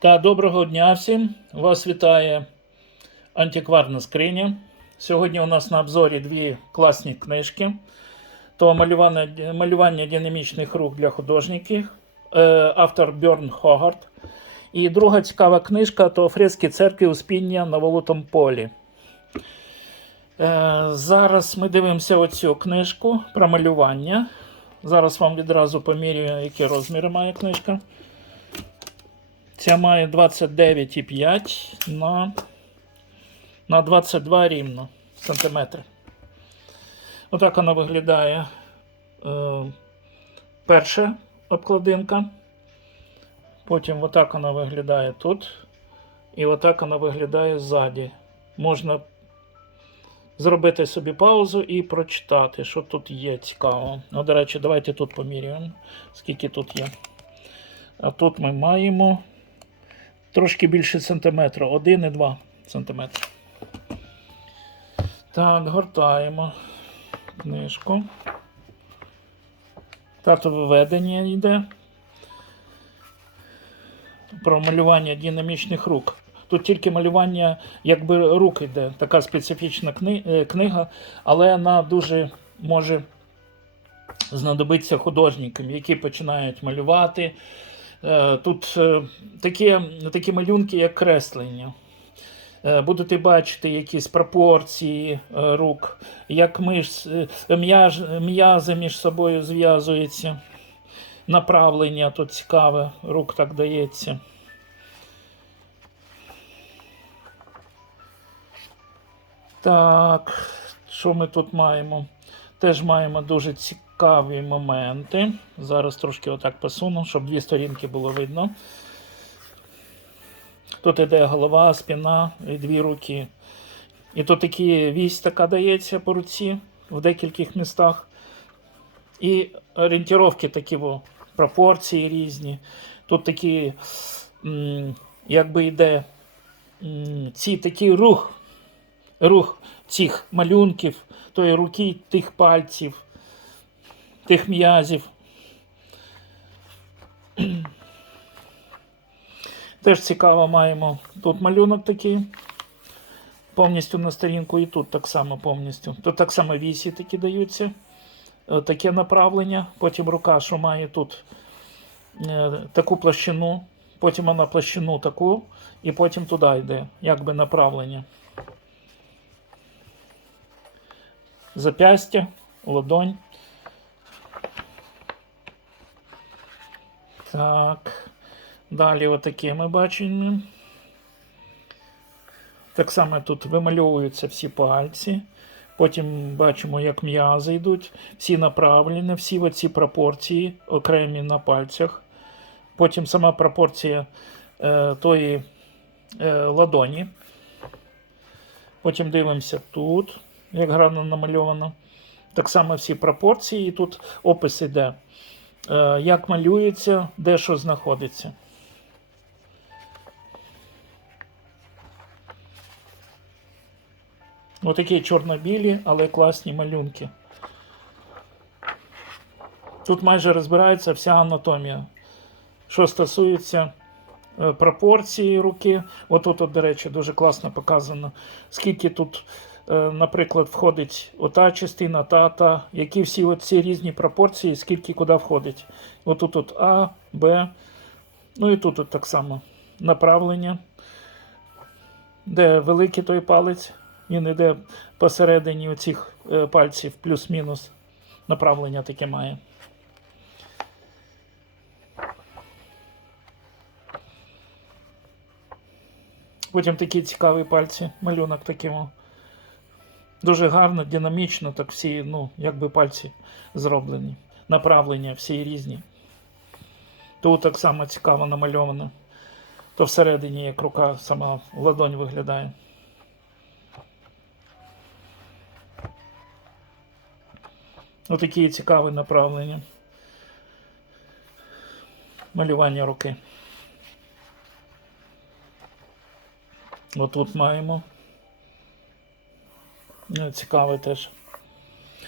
Та доброго дня всім! Вас вітає антикварна скриня. Сьогодні у нас на обзорі дві класні книжки. То малювання, малювання динамічних рук для художників, е, автор Бьорн Хогарт. І друга цікава книжка то фрески церкви Успіння на Волотом полі. Е, зараз ми дивимося оцю книжку про малювання. Зараз вам відразу помірюю, які розміри має книжка. Ця має 29,5 на, на 22 рівно сантиметри. Отак вона виглядає. Е, перша обкладинка. Потім отак вона виглядає тут. І отак вона виглядає ззаді. Можна зробити собі паузу і прочитати, що тут є цікаво. Ну, до речі, давайте тут поміряємо, скільки тут є. А тут ми маємо трошки більше сантиметра, 1,2 сантиметра. Так, гортаємо книжку. Тато виведення йде. Про малювання динамічних рук. Тут тільки малювання якби рук йде. Така специфічна е, книга, але вона дуже може знадобитися художникам, які починають малювати. Е, Тут е, такі, такі малюнки, як креслення. Е, Будете бачити якісь пропорції рук, як м'язи між собою зв'язуються. Направлення тут цікаве, рук так дається. Так, що ми тут маємо? Теж маємо дуже цікаві моменти. Зараз трошки отак посуну, щоб дві сторінки було видно. Тут іде голова, спина і дві руки. І тут такі вісь така дається по руці в декількох містах. І орієнтировки такі во, пропорції різні. Тут такі, якби йде ці такий рух, рух цих малюнків, тої руки, тих пальців, тих м'язів. Теж цікаво маємо тут малюнок такий. Повністю на сторінку і тут так само повністю. Тут так само вісі такі даються. Е, Таке направлення. Потім рука, що має тут е, таку площину, потім вона площину таку, і потім туди йде, якби направлення. Запястя, ладонь. Так. Далі отакі ми бачимо. Так само тут вимальовуються всі пальці. Потім бачимо, як м'язи йдуть, всі направлені, всі оці пропорції окремі на пальцях. Потім сама пропорція е, тої е, ладоні. Потім дивимося тут, як гарно намальовано. Так само всі пропорції, і тут опис іде, як малюється, де що знаходиться. Отакі чорно-білі, але класні малюнки. Тут майже розбирається вся анатомія. Що стосується е, пропорції руки, отут, от, до речі, дуже класно показано, скільки тут, е, наприклад, входить ота частина, та, та, які всі ці різні пропорції, скільки куди входить. Отут от А, Б, ну і тут от так само направлення, де великий той палець. Він йде посередині оцих е, пальців, плюс-мінус направлення таке має. Потім такі цікаві пальці, малюнок таким. Дуже гарно, динамічно, так всі, ну, якби пальці зроблені. Направлення всі різні. Тут так само цікаво намальовано. То всередині, як рука, сама ладонь виглядає. Отакі цікаві направлення. Малювання руки. Отут маємо. Е, Цікавий теж.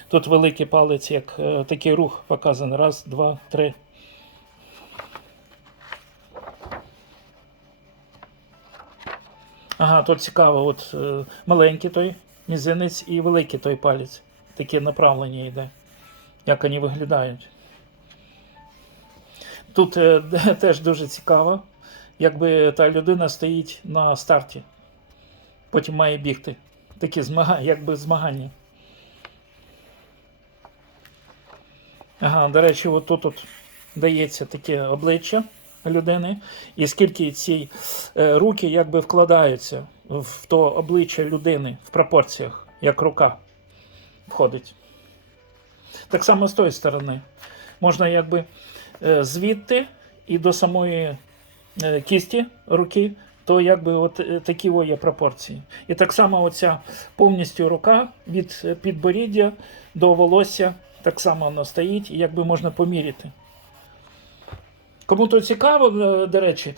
Тут великий палець, як е, такий рух показаний. Раз, два, три. Ага, тут цікаво, от е, маленький той мізинець і великий той палець. Таке направлення йде. Як вони виглядають. Тут е, теж дуже цікаво, якби та людина стоїть на старті, потім має бігти. Такі змагання, якби змагання. Ага, до речі, от тут от дається таке обличчя людини, і скільки ці е, руки якби вкладаються в то обличчя людини в пропорціях, як рука входить. Так само з тої сторони. Можна якби е, звідти і до самої е, кісті руки, то якби от е, такі о є пропорції. І так само оця повністю рука від е, підборіддя до волосся, так само воно стоїть, і якби можна поміряти. Кому то цікаво, е, до речі,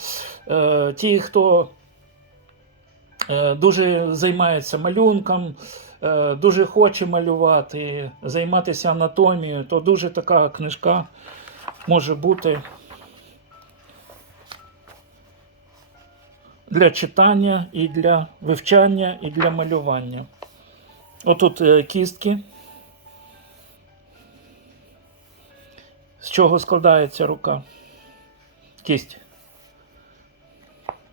ті, хто дуже займається малюнком, дуже хоче малювати, займатися анатомією, то дуже така книжка може бути для читання, і для вивчання, і для малювання. Отут е, кістки. З чого складається рука? Кість.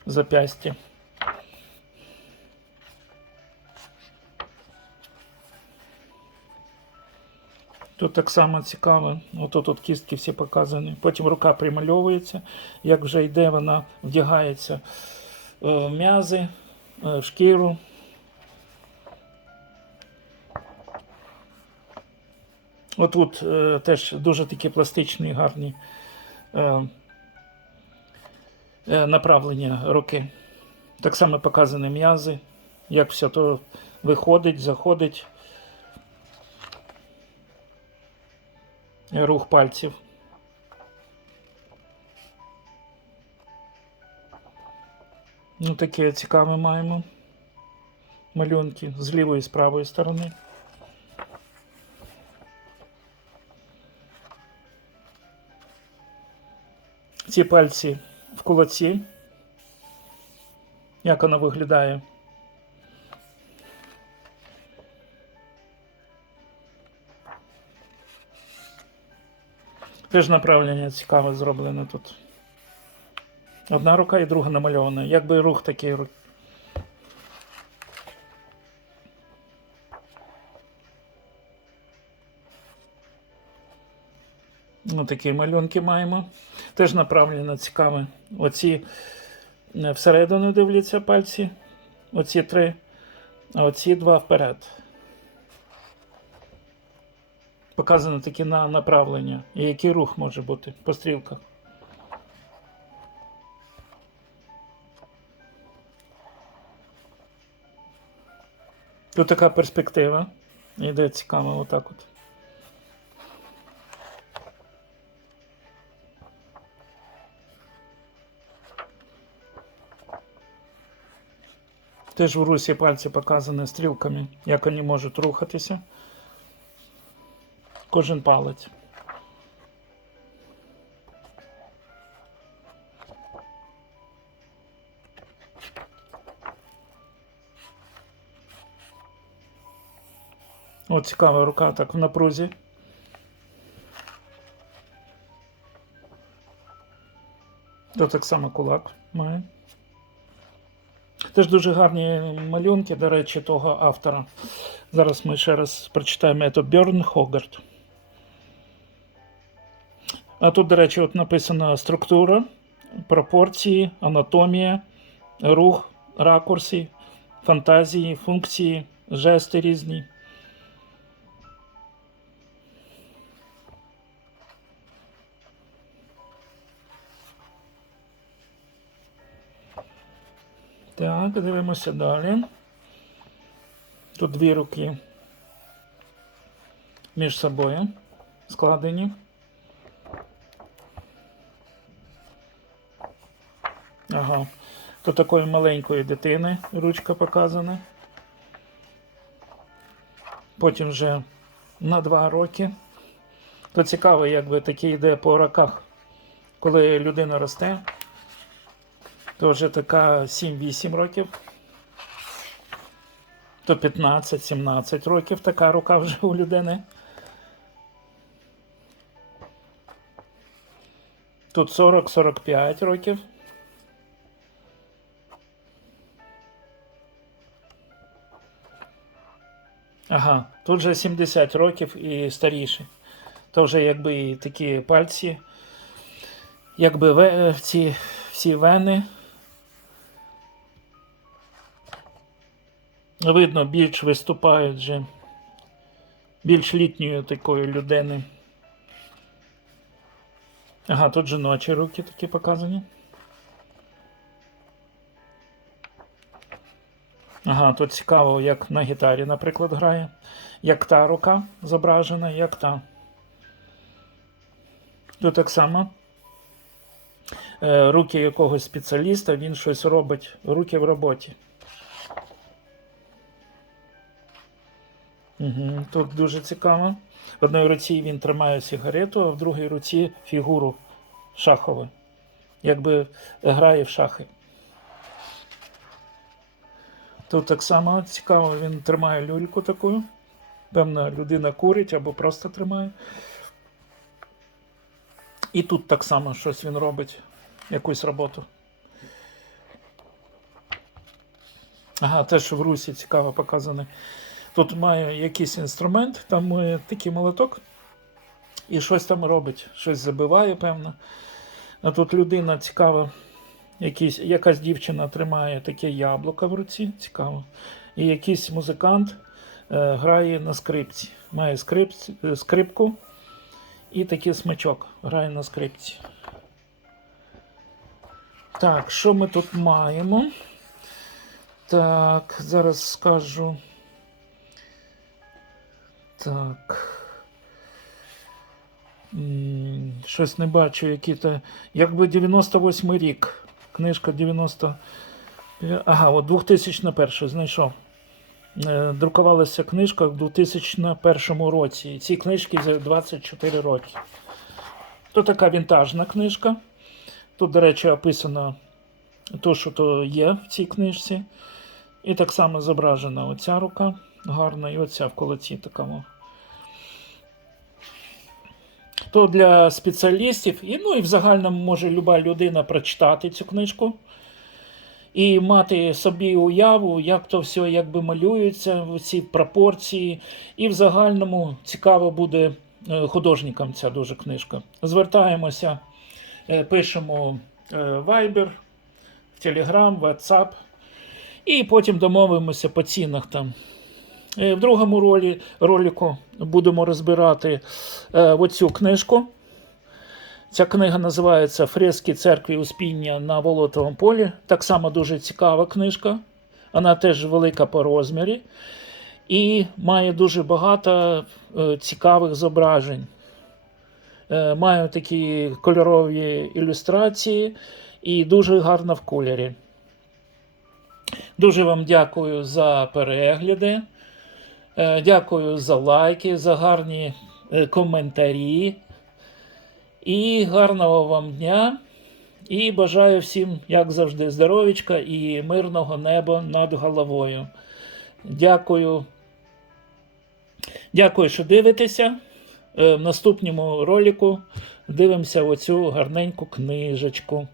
Запястя. Тут так само цікаво. Ото тут кістки всі показані. Потім рука примальовується, як вже йде, вона вдягається м'язи, е, шкіру. Отут е, теж дуже такі пластичні, гарні е, е, направлення руки. Так само показані м'язи, як все то виходить, заходить. Рух пальців. Ну, таке цікаве маємо. Малюнки з лівої і з правої сторони. Ці пальці в кулаці. Як вона виглядає? Теж направлення цікаве зроблене тут. Одна рука і друга намальована. Якби рух такий рук. Ну, такі малюнки маємо. Теж направлення цікаве. Оці е, всередину дивляться пальці. Оці три, а оці два вперед. Показано такі на направлення. І який рух може бути по стрілках. Тут така перспектива. Іде цікаво отак от. Теж в русі пальці показані стрілками, як вони можуть рухатися. Кожен палець. О, цікава рука так в напрузі. То так само кулак має. Теж дуже гарні малюнки, до речі, того автора. Зараз ми ще раз прочитаємо це Бьорн Хогарт. А тут, до речі, от написана структура, пропорції, анатомія, рух, ракурси, фантазії, функції, жести різні. Так, дивимося далі. Тут дві руки між собою складені. Ага. Тут такої маленької дитини ручка показана. Потім вже на два роки. То цікаво, якби таке йде по роках. Коли людина росте, то вже така 7-8 років. то 15-17 років така рука вже у людини. Тут 40-45 років. Ага, тут же 70 років і старіші. То вже якби і такі пальці, якби ве- ці всі вени. Видно, більш виступають вже більш літньої такої людини. Ага, тут жіночі руки такі показані. Ага, тут цікаво, як на гітарі, наприклад, грає. Як та рука зображена, як та. Тут так само. Е, руки якогось спеціаліста, він щось робить, руки в роботі. Тут дуже цікаво. В одній руці він тримає сигарету, а в другій руці фігуру шахову. Якби грає в шахи. Тут так само цікаво, він тримає люльку таку. Певна людина курить або просто тримає. І тут так само щось він робить, якусь роботу. Ага, теж в русі цікаво показане. Тут має якийсь інструмент, там е, такий молоток, і щось там робить, щось забиває, певно. А тут людина цікава, якийсь, якась дівчина тримає таке яблуко в руці, цікаво. І якийсь музикант е, грає на скрипці. Має скрипці, е, скрипку і такий смичок грає на скрипці. Так, що ми тут маємо? Так, зараз скажу. Так. Щось не бачу, які то. Якби 98 рік. Книжка 90. Ага, от 2001 знайшов. Е, Друкувалася книжка в 2001 році. І ці книжки за 24 роки. То така вінтажна книжка. Тут, до речі, описано те, що то є в цій книжці. І так само зображена оця рука гарна, і оця в колоці такому. То для спеціалістів, і, ну і в загальному може люба людина прочитати цю книжку і мати собі уяву, як то все якби малюється, ці пропорції. І в загальному цікаво буде е, художникам ця дуже книжка. Звертаємося, е, пишемо е, Viber, в Telegram, WhatsApp. І потім домовимося по цінах там. Е, В другому ролі, ролику будемо розбирати е, оцю книжку. Ця книга називається Фрески церкви Успіння на Волотовому полі. Так само дуже цікава книжка. Вона теж велика по розмірі і має дуже багато е, цікавих зображень. Е, має такі кольорові ілюстрації і дуже гарна в кольорі. Дуже вам дякую за перегляди. Е, Дякую за лайки, за гарні е, коментарі. І гарного вам дня. І бажаю всім, як завжди, здоров'ячка і мирного неба над головою. Дякую. Дякую, що дивитеся. Е, В наступному ролику дивимося оцю гарненьку книжечку.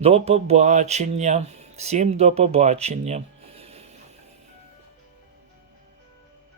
До побачення. Всім до побачення.